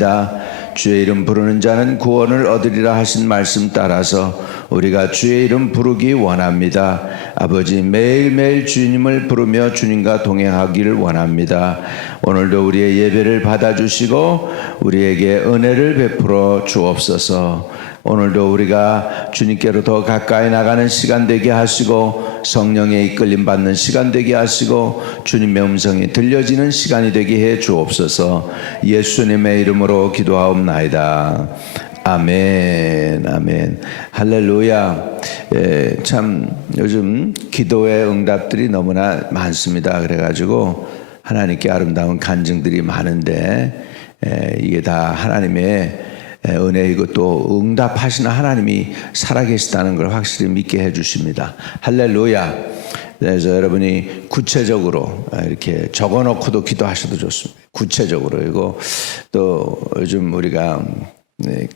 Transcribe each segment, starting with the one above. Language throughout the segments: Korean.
원합니다. 주의 이름 부르는 자는 구원을 얻으리라 하신 말씀 따라서 우리가 주의 이름 부르기 원합니다. 아버지, 매일매일 주님을 부르며 주님과 동행하기를 원합니다. 오늘도 우리의 예배를 받아주시고 우리에게 은혜를 베풀어 주옵소서. 오늘도 우리가 주님께로 더 가까이 나가는 시간 되게 하시고 성령의 이끌림 받는 시간 되게 하시고 주님의 음성이 들려지는 시간이 되게 해 주옵소서. 예수님의 이름으로 기도하옵나이다. 아멘. 아멘. 할렐루야. 참 요즘 기도의 응답들이 너무나 많습니다. 그래가지고 하나님께 아름다운 간증들이 많은데 이게 다 하나님의 은혜이고 또 응답하시는 하나님이 살아계시다는 걸 확실히 믿게 해주십니다. 할렐루야. 그래서 여러분이 구체적으로 이렇게 적어놓고도 기도하셔도 좋습니다. 구체적으로. 이거 또 요즘 우리가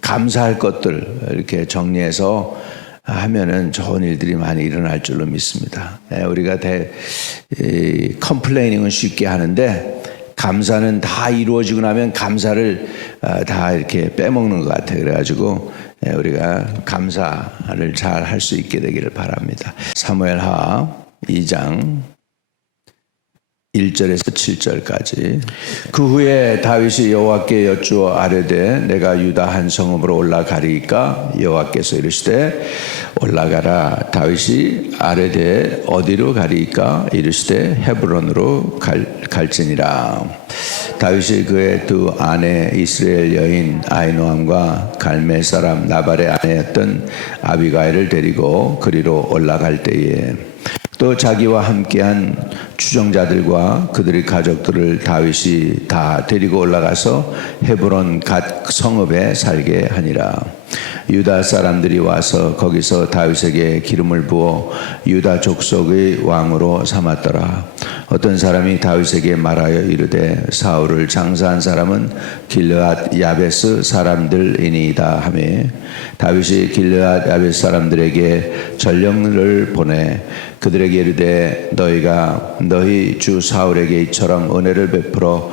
감사할 것들 이렇게 정리해서 하면은 좋은 일들이 많이 일어날 줄로 믿습니다. 우리가 컴플레이닝은 쉽게 하는데 감사는 다 이루어지고 나면 감사를 다 이렇게 빼먹는 것 같아요. 그래가지고 우리가 감사를 잘 할 수 있게 되기를 바랍니다. 사무엘하 2장 1절에서 7절까지. 그 후에 다윗이 여호와께 여쭈어 아뢰되 내가 유다 한 성읍으로 올라가리이까? 여호와께서 이르시되 올라가라. 다윗이 아뢰되 어디로 가리이까? 이르시되 헤브론으로 갈지니라. 다윗이 그의 두 아내 이스라엘 여인 아히노함과 갈멜 사람 나발의 아내였던 아비가일을 데리고 그리로 올라갈 때에 또 자기와 함께한 추종자들과 그들의 가족들을 다윗이 다 데리고 올라가서 헤브론 갓 성읍에 살게 하니라. 유다 사람들이 와서 거기서 다윗에게 기름을 부어 유다 족속의 왕으로 삼았더라. 어떤 사람이 다윗에게 말하여 이르되 사울을 장사한 사람은 길르앗 야베스 사람들이니이다 하매 다윗이 길르앗 야베스 사람들에게 전령을 보내 그들에게 이르되 너희가 너희 주 사울에게 이처럼 은혜를 베풀어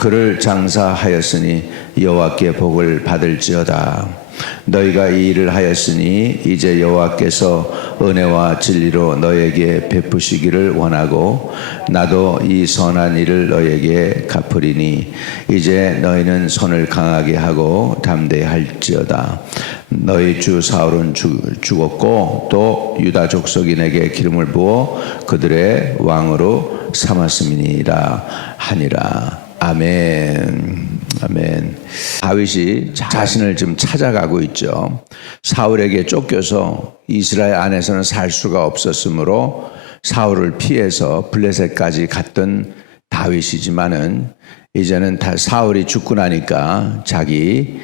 그를 장사하였으니 여호와께 복을 받을지어다. 너희가 이 일을 하였으니 이제 여호와께서 은혜와 진리로 너에게 베푸시기를 원하고 나도 이 선한 일을 너에게 갚으리니 이제 너희는 손을 강하게 하고 담대할지어다. 너희 주 사울은 죽었고 또 유다 족속이 내게 기름을 부어 그들의 왕으로 삼았음이니라 하니라. 아멘. 아멘. 다윗이 자신을 좀 찾아가고 있죠. 사울에게 쫓겨서 이스라엘 안에서는 살 수가 없었으므로 사울을 피해서 블레셋까지 갔던 다윗이지만은 이제는 다 사울이 죽고 나니까 자기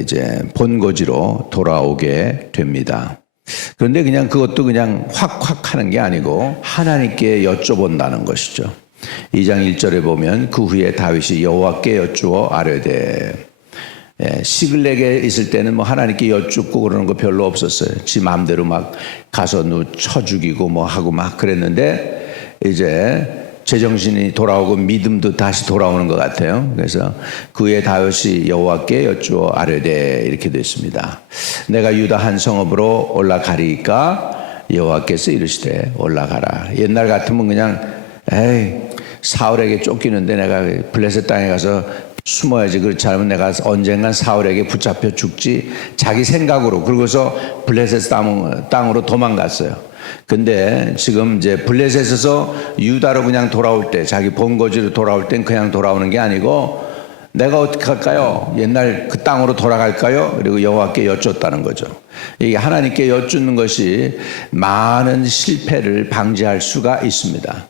이제 본고지로 돌아오게 됩니다. 그런데 그냥 그것도 그냥 확 하는 게 아니고 하나님께 여쭤본다는 것이죠. 2장 1절에 보면 그 후에 다윗이 여호와께 여쭈어 아뢰되 시글렉에 있을 때는 뭐 하나님께 여쭙고 그러는 거 별로 없었어요. 지 마음대로 막 가서 쳐 죽이고 뭐 하고 막 그랬는데 이제 제정신이 돌아오고 믿음도 다시 돌아오는 것 같아요. 그래서 그 후에 다윗이 여호와께 여쭈어 아뢰되 이렇게 됐습니다. 내가 유다 한 성읍으로 올라가리이까? 여호와께서 이르시되 올라가라. 옛날 같으면 그냥 사울에게 쫓기는데 내가 블레셋 땅에 가서 숨어야지. 그렇지 않으면 내가 언젠간 사울에게 붙잡혀 죽지. 자기 생각으로. 그러고서 블레셋 땅으로 도망갔어요. 근데 지금 이제 블레셋에서 유다로 그냥 돌아올 때, 자기 본거지로 돌아올 땐 그냥 돌아오는 게 아니고 내가 어떻게 할까요? 옛날 그 땅으로 돌아갈까요? 그리고 여호와께 여쭙다는 거죠. 이게 하나님께 여쭙는 것이 많은 실패를 방지할 수가 있습니다.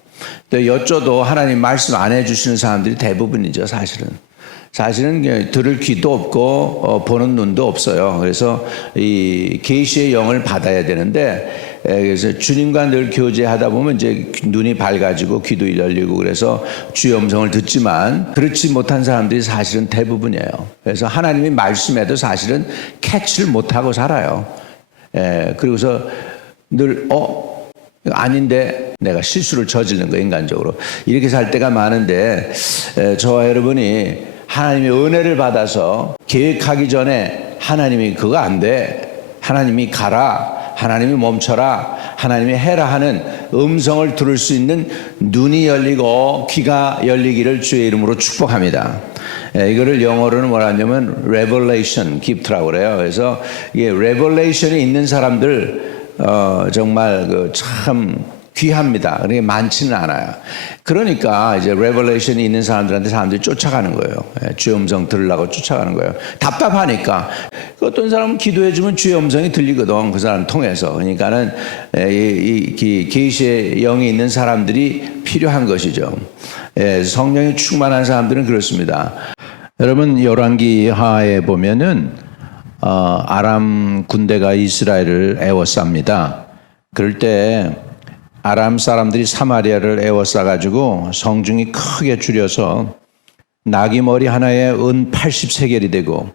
또 여쭤도 하나님 말씀 안 해주시는 사람들이 대부분이죠. 사실은 들을 귀도 없고 보는 눈도 없어요. 그래서 이 계시의 영을 받아야 되는데 그래서 주님과 늘 교제하다 보면 이제 눈이 밝아지고 귀도 열리고 그래서 주의 음성을 듣지만 그렇지 못한 사람들이 사실은 대부분이에요. 그래서 하나님이 말씀해도 사실은 캐치를 못하고 살아요. 그리고서 늘 아닌데 내가 실수를 저지른 거 인간적으로 이렇게 살 때가 많은데 저와 여러분이 하나님의 은혜를 받아서 계획하기 전에 하나님이 그거 안 돼, 하나님이 가라, 하나님이 멈춰라, 하나님이 해라 하는 음성을 들을 수 있는 눈이 열리고 귀가 열리기를 주의 이름으로 축복합니다. 이거를 영어로는 뭐라 하냐면 revelation gift라고 그래요. 그래서 이게 revelation이 있는 사람들 정말 참 귀합니다. 그게 많지는 않아요. 그러니까 이제 레벨레이션이 있는 사람들한테 사람들이 쫓아가는 거예요. 주의 음성 들으려고 쫓아가는 거예요. 답답하니까. 어떤 사람은 기도해주면 주의 음성이 들리거든. 그 사람 통해서. 그러니까는 이 계시의 영이 있는 사람들이 필요한 것이죠. 성령이 충만한 사람들은 그렇습니다. 여러분 열왕기하에 보면은 아람 군대가 이스라엘을 애워쌉니다. 그럴 때 아람 사람들이 사마리아를 애워싸가지고 성중이 크게 줄여서 나귀 머리 하나에 은 80세겔이 되고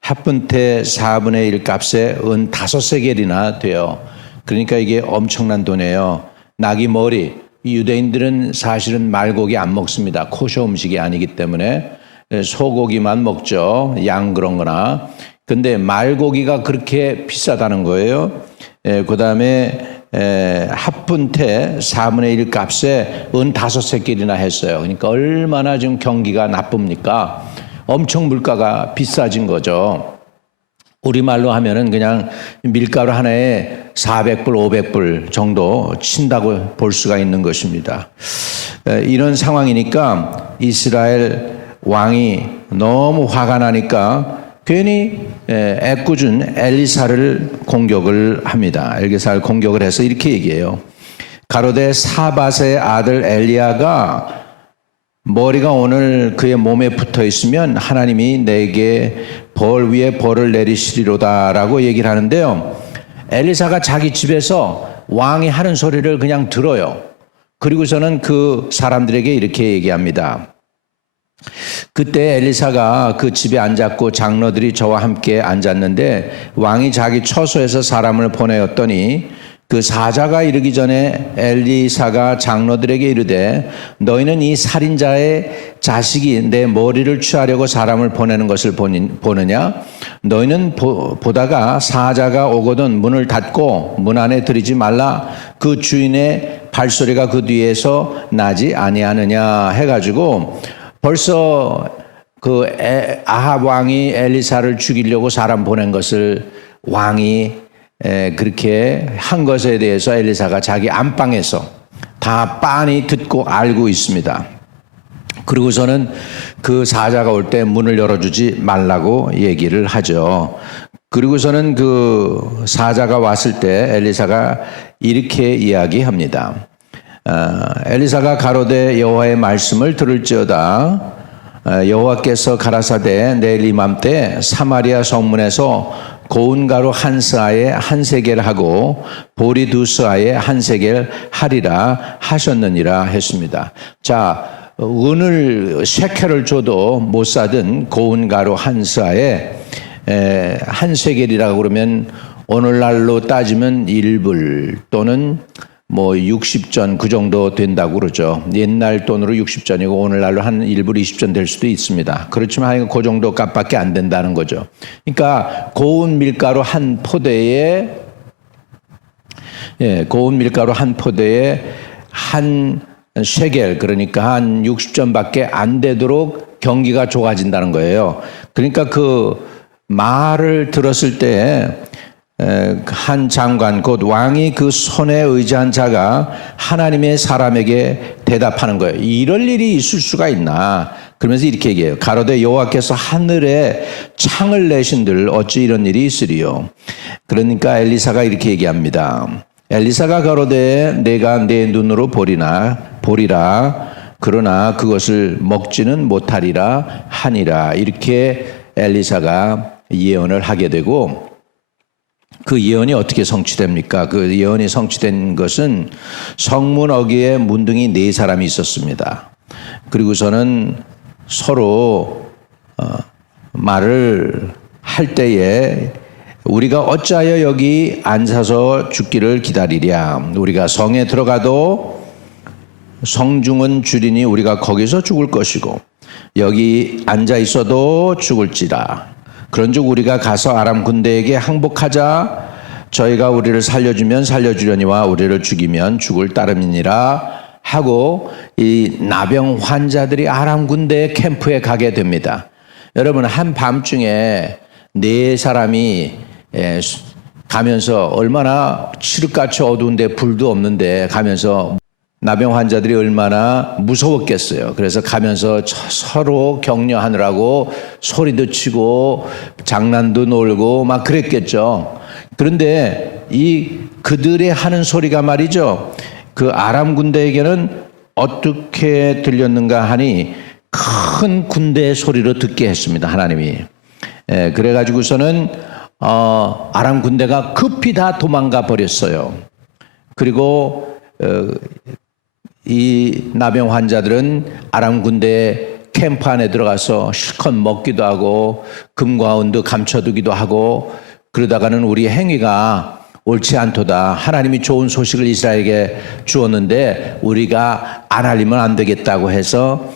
핫분태 4분의 1 값에 은 5세겔이나 돼요. 그러니까 이게 엄청난 돈이에요. 나귀 머리, 유대인들은 사실은 말고기 안 먹습니다. 코셔 음식이 아니기 때문에 소고기만 먹죠. 양 그런 거나. 근데 말고기가 그렇게 비싸다는 거예요. 그 다음에 합분태 4분의 1 값에 은 5세겔이나 했어요. 그러니까 얼마나 지금 경기가 나쁩니까? 엄청 물가가 비싸진 거죠. 우리말로 하면은 그냥 밀가루 하나에 400불, 500불 정도 친다고 볼 수가 있는 것입니다. 이런 상황이니까 이스라엘 왕이 너무 화가 나니까 괜히 애꿎은 엘리사를 공격을 합니다. 엘리사를 공격을 해서 이렇게 얘기해요. 가로되 사밧의 아들 엘리야가 머리가 오늘 그의 몸에 붙어 있으면 하나님이 내게 벌 위에 벌을 내리시리로다라고 얘기를 하는데요. 엘리사가 자기 집에서 왕이 하는 소리를 그냥 들어요. 그리고서는 그 사람들에게 이렇게 얘기합니다. 그때 엘리사가 그 집에 앉았고 장로들이 저와 함께 앉았는데 왕이 자기 처소에서 사람을 보내었더니 그 사자가 이르기 전에 엘리사가 장로들에게 이르되 너희는 이 살인자의 자식이 내 머리를 취하려고 사람을 보내는 것을 보느냐? 너희는 보다가 사자가 오거든 문을 닫고 문 안에 들이지 말라. 그 주인의 발소리가 그 뒤에서 나지 아니하느냐 해가지고 벌써 그 아합 왕이 엘리사를 죽이려고 사람 보낸 것을 왕이 그렇게 한 것에 대해서 엘리사가 자기 안방에서 다 빤히 듣고 알고 있습니다. 그리고서는 그 사자가 올 때 문을 열어주지 말라고 얘기를 하죠. 그리고서는 그 사자가 왔을 때 엘리사가 이렇게 이야기합니다. 엘리사가 가로되 여호와의 말씀을 들을지어다. 여호와께서 가라사대 내일 이맘때 사마리아 성문에서 고운 가루 한 스아에 한 세겔 하고 보리 두 스아에 한 세겔 하리라 하셨느니라 했습니다. 자, 은을 셰켈을 줘도 못 사던 고운 가루 한 스아에 한 세겔이라고 그러면 오늘날로 따지면 1불 또는 뭐 60전 그 정도 된다고 그러죠. 옛날 돈으로 60전이고 오늘날로 한 1불 20전 될 수도 있습니다. 그렇지만 그 정도 값밖에 안 된다는 거죠. 그러니까 고운 밀가루 한 포대에 고운 밀가루 한 포대에 한 셰겔 그러니까 한 60전밖에 안 되도록 경기가 좋아진다는 거예요. 그러니까 그 말을 들었을 때 한 장관 곧 왕이 그 손에 의지한 자가 하나님의 사람에게 대답하는 거예요. 이럴 일이 있을 수가 있나? 그러면서 이렇게 얘기해요. 가로되 여호와께서 하늘에 창을 내신들 어찌 이런 일이 있으리요? 그러니까 엘리사가 이렇게 얘기합니다. 엘리사가 가로되 내가 내 눈으로 보리라 그러나 그것을 먹지는 못하리라 하니라. 이렇게 엘리사가 예언을 하게 되고 그 예언이 어떻게 성취됩니까? 그 예언이 성취된 것은 성문 어귀에 문둥이 4사람이 있었습니다. 그리고서는 서로 말을 할 때에 우리가 어찌하여 여기 앉아서 죽기를 기다리랴. 우리가 성에 들어가도 성중은 주리니 우리가 거기서 죽을 것이고 여기 앉아 있어도 죽을지라. 그런즉 우리가 가서 아람 군대에게 항복하자. 저희가 우리를 살려주면 살려주려니와 우리를 죽이면 죽을 따름이니라 하고 이 나병 환자들이 아람 군대의 캠프에 가게 됩니다. 여러분, 한밤중에 네 사람이 가면서 얼마나 칠흑같이 어두운데 불도 없는데 가면서 나병 환자들이 얼마나 무서웠겠어요. 그래서 가면서 서로 격려하느라고 소리도 치고 장난도 놀고 막 그랬겠죠. 그런데 그들의 하는 소리가 말이죠, 그 아람 군대에게는 어떻게 들렸는가 하니 큰 군대의 소리로 듣게 했습니다, 하나님이. 그래가지고서는 아람 군대가 급히 다 도망가 버렸어요. 그리고 이 나병 환자들은 아람 군대 캠프 안에 들어가서 실컷 먹기도 하고 금과 은도 감춰두기도 하고, 그러다가는 우리 행위가 옳지 않도다, 하나님이 좋은 소식을 이스라엘에게 주었는데 우리가 안 알리면 안 되겠다고 해서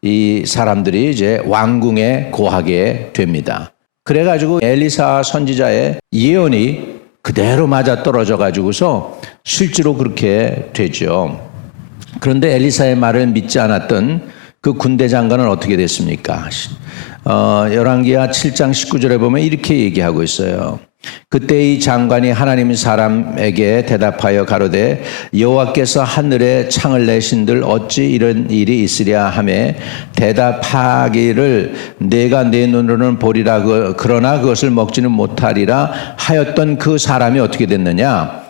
이 사람들이 이제 왕궁에 고하게 됩니다. 그래가지고 엘리사 선지자의 예언이 그대로 맞아떨어져 가지고서 실제로 그렇게 되죠. 그런데 엘리사의 말을 믿지 않았던 그 군대 장관은 어떻게 됐습니까? 열왕기하 7장 19절에 보면 이렇게 얘기하고 있어요. 그때 이 장관이 하나님 사람에게 대답하여 가로되 여호와께서 하늘에 창을 내신들 어찌 이런 일이 있으랴 하매 대답하기를 내가 내 눈으로는 보리라 그러나 그것을 먹지는 못하리라 하였던 그 사람이 어떻게 됐느냐?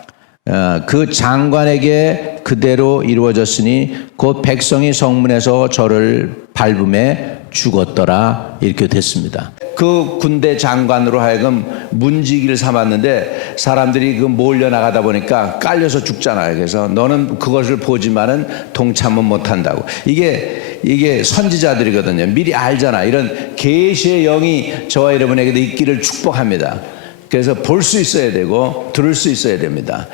그 장관에게 그대로 이루어졌으니 곧 백성이 성문에서 저를 밟음에 죽었더라, 이렇게 됐습니다. 그 군대 장관으로 하여금 문지기를 삼았는데 사람들이 그 몰려나가다 보니까 깔려서 죽잖아요. 그래서 너는 그것을 보지만은 동참은 못한다고. 이게 선지자들이거든요. 미리 알잖아. 이런 계시의 영이 저와 여러분에게도 있기를 축복합니다. 그래서 볼 수 있어야 되고 들을 수 있어야 됩니다.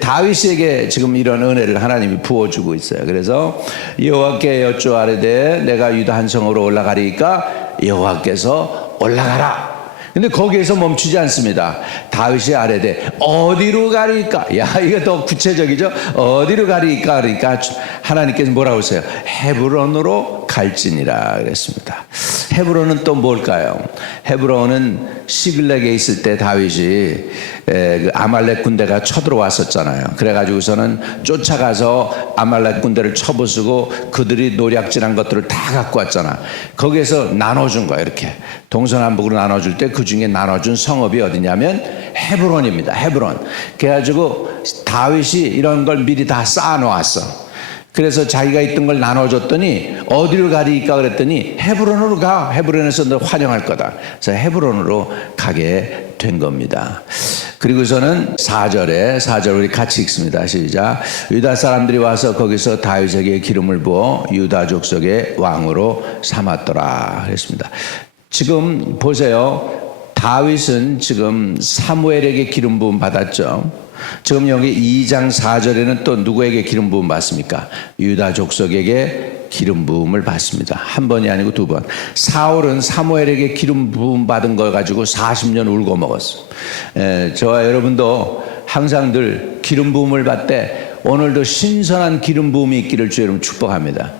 다윗에게 지금 이런 은혜를 하나님이 부어주고 있어요. 그래서 여호와께 여쭈아르되 내가 유다 한 성으로 올라가리까 여호와께서 올라가라. 근데 거기에서 멈추지 않습니다. 다윗이 아뢰되 어디로 가리까? 야, 이거 더 구체적이죠. 어디로 가리까? 그러니까 하나님께서 뭐라고 하세요? 헤브론으로 갈지니라 그랬습니다. 헤브론은 또 뭘까요? 헤브론은 시글렉에 있을 때 다윗이 그 아말렉 군대가 쳐들어왔었잖아요. 그래가지고서는 쫓아가서 아말렉 군대를 쳐부수고 그들이 노략질한 것들을 다 갖고 왔잖아. 거기에서 나눠준 거야. 이렇게 동서남북으로 나눠줄 때 그 중에 나눠준 성읍이 어디냐면 헤브론입니다. 헤브론. 그래가지고 다윗이 이런 걸 미리 다 쌓아놓았어. 그래서 자기가 있던 걸 나눠줬더니 어디로 가리까 그랬더니 헤브론으로 가. 헤브론에서 너 환영할 거다. 그래서 헤브론으로 가게 된 겁니다. 그리고서는 4절 우리 같이 읽습니다. 시작. 유다 사람들이 와서 거기서 다윗에게 기름을 부어 유다 족속의 왕으로 삼았더라 그랬습니다. 지금 보세요. 다윗은 지금 사무엘에게 기름 부음 받았죠. 지금 여기 2장 4절에는 또 누구에게 기름 부음 받습니까? 유다 족속에게 기름 부음을 받습니다. 한 번이 아니고 두 번. 사울은 사무엘에게 기름 부음 받은 거 가지고 40년 울고 먹었어. 저와 여러분도 항상 늘 기름 부음을 받되 오늘도 신선한 기름 부음이 있기를 주의 이름 축복합니다.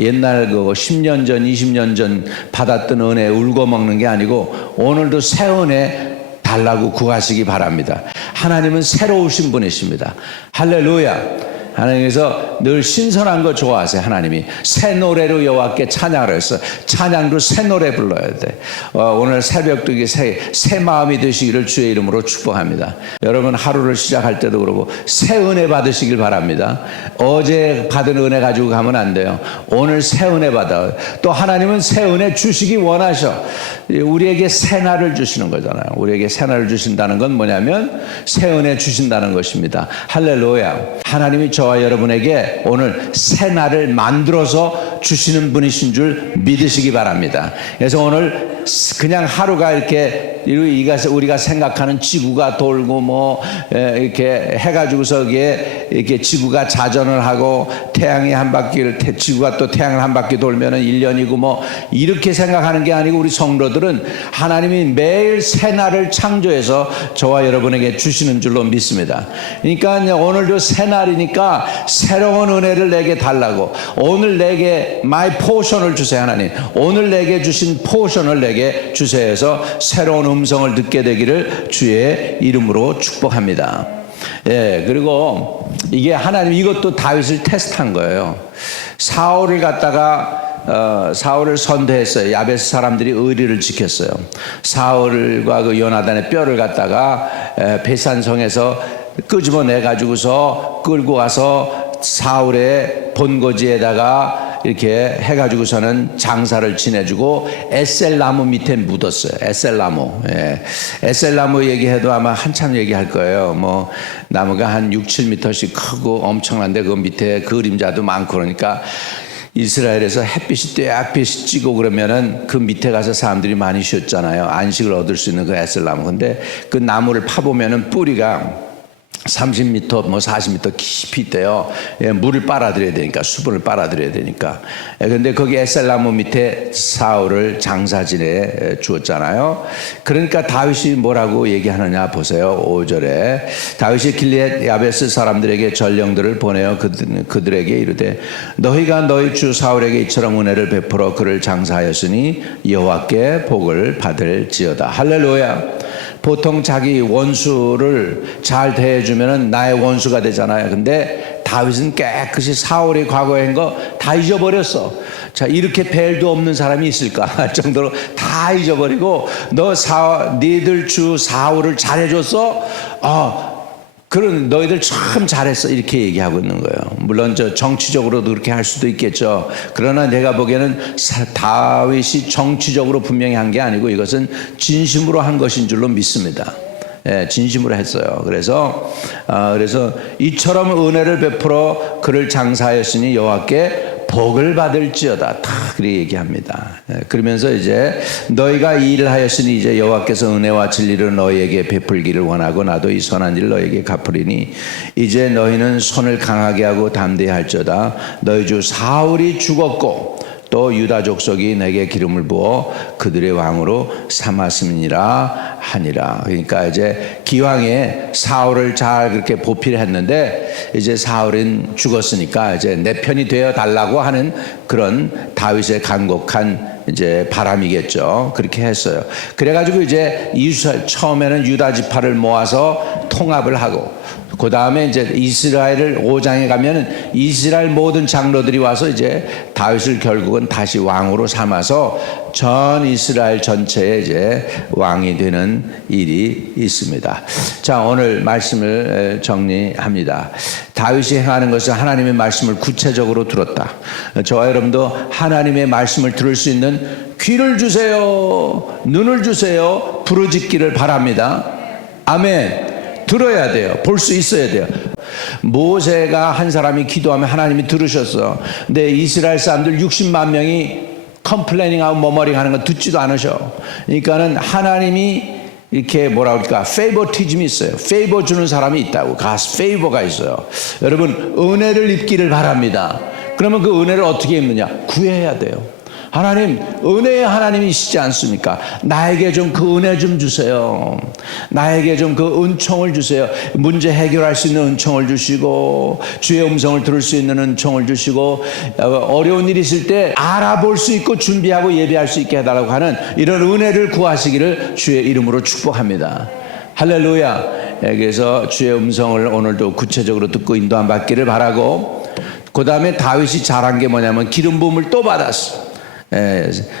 옛날 그 10년 전 20년 전 받았던 은혜 울고 먹는 게 아니고 오늘도 새 은혜 달라고 구하시기 바랍니다. 하나님은 새로우신 분이십니다. 할렐루야. 하나님께서 늘 신선한 거 좋아하세요. 하나님이 새 노래로 여호와께 찬양을 했어. 찬양도 새 노래 불러야 돼. 오늘 새벽도 이게 새 마음이 되시기를 주의 이름으로 축복합니다. 여러분 하루를 시작할 때도 그러고 새 은혜 받으시길 바랍니다. 어제 받은 은혜 가지고 가면 안 돼요. 오늘 새 은혜 받아. 또 하나님은 새 은혜 주시기 원하셔. 우리에게 새 날을 주시는 거잖아요. 우리에게 새 날을 주신다는 건 뭐냐면 새 은혜 주신다는 것입니다. 할렐루야. 하나님이 저와 여러분에게 오늘 새 날을 만들어서 주시는 분이신 줄 믿으시기 바랍니다. 그래서 오늘 그냥 하루가 이렇게 우리가 생각하는 지구가 돌고 뭐 이렇게 해가지고서 이렇게 지구가 자전을 하고 태양이 한 바퀴를 지구가 또 태양을 한 바퀴 돌면은 1년이고 뭐 이렇게 생각하는 게 아니고 우리 성도들은 하나님이 매일 새날을 창조해서 저와 여러분에게 주시는 줄로 믿습니다. 그러니까 오늘도 새날이니까 새로운 은혜를 내게 달라고, 오늘 내게 my 포션을 주세요. 하나님 오늘 내게 주신 포션을 내게 주세요 해서 새로운 음성을 듣게 되기를 주의 이름으로 축복합니다. 예, 그리고 이게 하나님 이것도 다윗을 테스트한 거예요. 사울을 갖다가 사울을 선대했어요. 야베스 사람들이 의리를 지켰어요. 사울과 그 요나단의 뼈를 갖다가 베산성에서 끄집어내 가지고서 끌고 가서 사울의 본거지에다가 이렇게 해가지고서는 장사를 지내주고 에셀나무 밑에 묻었어요. 에셀나무. 예. 에셀나무 얘기해도 아마 한참 얘기할 거예요. 뭐 나무가 한 6, 7m씩 크고 엄청난데 그 밑에 그림자도 많고 그러니까 이스라엘에서 햇빛이 떼약빛이 찌고 그러면은 그 밑에 가서 사람들이 많이 쉬었잖아요. 안식을 얻을 수 있는 그 에셀나무. 근데 그 나무를 파보면은 뿌리가 30m, 뭐 40m 깊이 있대요. 예, 물을 빨아들여야 되니까, 수분을 빨아들여야 되니까. 근데 거기 에셀나무 밑에 사울을 장사 지내 주었잖아요. 그러니까 다윗이 뭐라고 얘기하느냐 보세요. 5절에 다윗이 길리앗 야베스 사람들에게 전령들을 보내어 그들에게 이르되 너희가 너희 주 사울에게 이처럼 은혜를 베풀어 그를 장사하였으니 여호와께 복을 받을지어다. 할렐루야. 보통 자기 원수를 잘 대해주면 나의 원수가 되잖아요. 근데 다윗은 깨끗이 사울이 과거에 한 거 다 잊어버렸어. 자, 이렇게 벨도 없는 사람이 있을까 할 정도로 다 잊어버리고 니들 주 사울을 잘해줬어? 그런 너희들 참 잘했어 이렇게 얘기하고 있는 거예요. 물론 정치적으로도 그렇게 할 수도 있겠죠. 그러나 내가 보기에는 다윗이 정치적으로 분명히 한 게 아니고 이것은 진심으로 한 것인 줄로 믿습니다. 예, 진심으로 했어요. 그래서 이처럼 은혜를 베풀어 그를 장사하였으니 여호와께 복을 받을지어다. 다 그렇게 얘기합니다. 그러면서 이제 너희가 이 일을 하였으니 이제 여호와께서 은혜와 진리를 너희에게 베풀기를 원하고 나도 이 선한 일을 너희에게 갚으리니 이제 너희는 손을 강하게 하고 담대히 할지어다. 너희 주 사울이 죽었고 또 유다 족속이 내게 기름을 부어 그들의 왕으로 삼았음이니라 하니라. 그러니까 이제 기왕에 사울을 잘 그렇게 보필했는데 이제 사울은 죽었으니까 이제 내 편이 되어 달라고 하는 그런 다윗의 간곡한 이제 바람이겠죠. 그렇게 했어요. 그래가지고 이제 처음에는 유다 지파를 모아서 통합을 하고 그 다음에 이제 이스라엘을 5장에 가면은 이스라엘 모든 장로들이 와서 이제 다윗을 결국은 다시 왕으로 삼아서 전 이스라엘 전체에 이제 왕이 되는 일이 있습니다. 자, 오늘 말씀을 정리합니다. 다윗이 행하는 것은 하나님의 말씀을 구체적으로 들었다. 저와 여러분도 하나님의 말씀을 들을 수 있는 귀를 주세요, 눈을 주세요, 부르짖기를 바랍니다. 아멘. 들어야 돼요. 볼 수 있어야 돼요. 모세가 한 사람이 기도하면 하나님이 들으셨어. 근데 이스라엘 사람들 60만 명이 컴플레이닝하고 머머링하는 거 듣지도 않으셔. 그러니까는 하나님이 이렇게 뭐라 그럴까 페이버티즘이 있어요. 페이버 주는 사람이 있다고. 가스 페이버가 있어요. 여러분 은혜를 입기를 바랍니다. 그러면 그 은혜를 어떻게 입느냐? 구해야 돼요. 하나님, 은혜의 하나님이시지 않습니까? 나에게 좀 그 은혜 좀 주세요. 나에게 좀 그 은총을 주세요. 문제 해결할 수 있는 은총을 주시고 주의 음성을 들을 수 있는 은총을 주시고 어려운 일이 있을 때 알아볼 수 있고 준비하고 예배할 수 있게 해달라고 하는 이런 은혜를 구하시기를 주의 이름으로 축복합니다. 할렐루야. 그래서 주의 음성을 오늘도 구체적으로 듣고 인도함 받기를 바라고, 그 다음에 다윗이 잘한 게 뭐냐면 기름 부음을 또 받았어.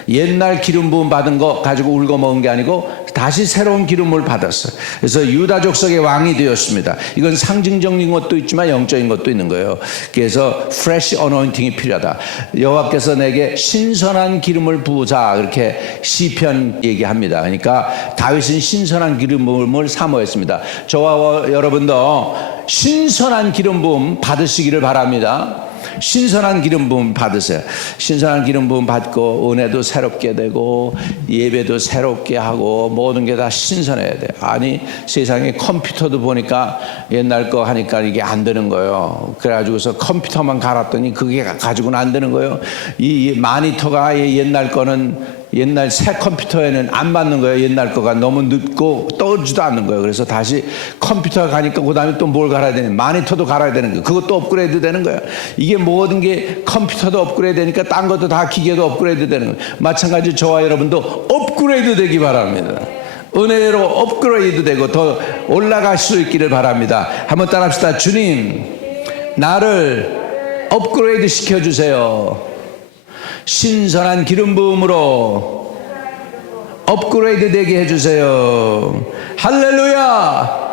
옛날 기름 부음 받은 거 가지고 울고 먹은 게 아니고 다시 새로운 기름을 받았어요. 그래서 유다 족속의 왕이 되었습니다. 이건 상징적인 것도 있지만 영적인 것도 있는 거예요. 그래서 fresh anointing이 필요하다. 여호와께서 내게 신선한 기름을 부으자, 그렇게 시편 얘기합니다. 그러니까 다윗은 신선한 기름 부음을 사모했습니다. 저와 여러분도 신선한 기름 부음 받으시기를 바랍니다. 신선한 기름 부음 받으세요. 신선한 기름 부음 받고 은혜도 새롭게 되고 예배도 새롭게 하고 모든 게 다 신선해야 돼요. 아니 세상에 컴퓨터도 보니까 옛날 거 하니까 이게 안 되는 거예요. 그래가지고서 컴퓨터만 갈았더니 그게 가지고는 안 되는 거예요. 이 마니터가 옛날 거는 옛날 새 컴퓨터에는 안 맞는 거예요. 옛날 거가 너무 늦고 떠오르지도 않는 거예요. 그래서 다시 컴퓨터 가니까 그 다음에 또 뭘 갈아야 되는, 마니터도 갈아야 되는 거예요. 그것도 업그레이드 되는 거예요. 이게 모든 게 컴퓨터도 업그레이드 되니까 딴 것도 다 기계도 업그레이드 되는 거예요. 마찬가지 저와 여러분도 업그레이드 되기 바랍니다. 은혜로 업그레이드 되고 더 올라갈 수 있기를 바랍니다. 한번 따라합시다. 주님, 나를 업그레이드 시켜주세요. 신선한 기름 부음으로 업그레이드 되게 해주세요. 할렐루야.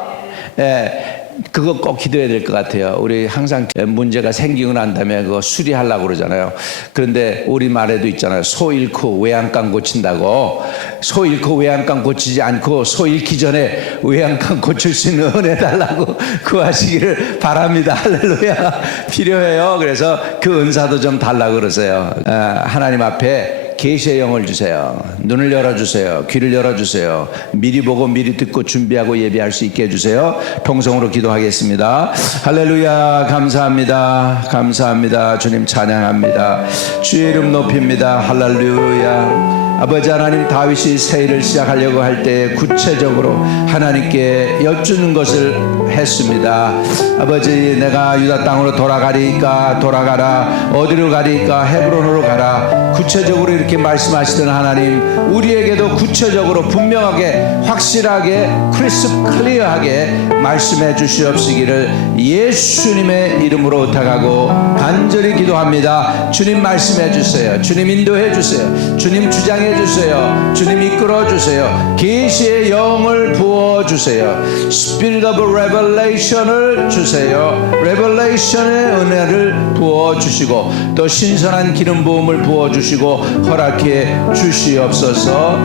그거 꼭 기도해야 될 것 같아요. 우리 항상 문제가 생기고 난 다음에 그거 수리하려고 그러잖아요. 그런데 우리말에도 있잖아요. 소 잃고 외양간 고친다고. 소 잃고 외양간 고치지 않고 소 잃기 전에 외양간 고칠 수 있는 은혜 달라고 구하시기를 바랍니다. 할렐루야. 필요해요. 그래서 그 은사도 좀 달라고 그러세요. 하나님 앞에 계시의 영을 주세요. 눈을 열어주세요. 귀를 열어주세요. 미리 보고 미리 듣고 준비하고 예배할 수 있게 해주세요. 통성으로 기도하겠습니다. 할렐루야. 감사합니다. 감사합니다. 주님 찬양합니다. 주의 이름 높입니다. 할렐루야. 아버지 하나님, 다윗이 새 일을 시작하려고 할 때 구체적으로 하나님께 여쭈는 것을 했습니다. 아버지, 내가 유다 땅으로 돌아가리까 돌아가라, 어디로 가리까 헤브론으로 가라. 구체적으로 이렇게 말씀하시던 하나님, 우리에게도 구체적으로 분명하게 확실하게 크리스프 클리어하게 말씀해 주시옵시기를 예수님의 이름으로 부탁하고 간절히 기도합니다. 주님 말씀해 주세요. 주님 인도해 주세요. 주님 주장해 주세요. 주님 이끌어 주세요. 계시의 영을 부어 주세요. Spirit of Revelation을 주세요. Revelation의 은혜를 부어 주시고 또 신선한 기름 부음을 부어 주시고 허락해 주시옵소서.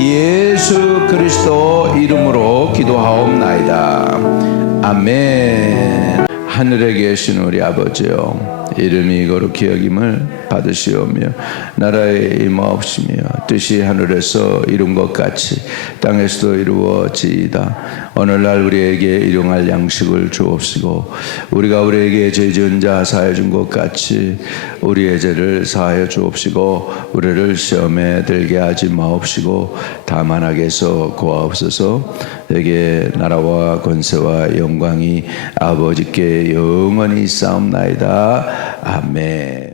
예수 그리스도 이름으로 기도하옵나이다. 아멘. 하늘에 계신 우리 아버지요, 이름이 거룩히 여김을 받으시오며 나라의 임하옵시며 뜻이 하늘에서 이룬 것 같이 땅에서도 이루어지이다. 오늘날 우리에게 일용할 양식을 주옵시고 우리가 우리에게 죄 지은 자 사하여 준 것 같이 우리의 죄를 사하여 주옵시고 우리를 시험에 들게 하지 마옵시고 다만 악에서 구하옵소서. 내게 나라와 권세와 영광이 아버지께 영원히 있사옵나이다. 아멘.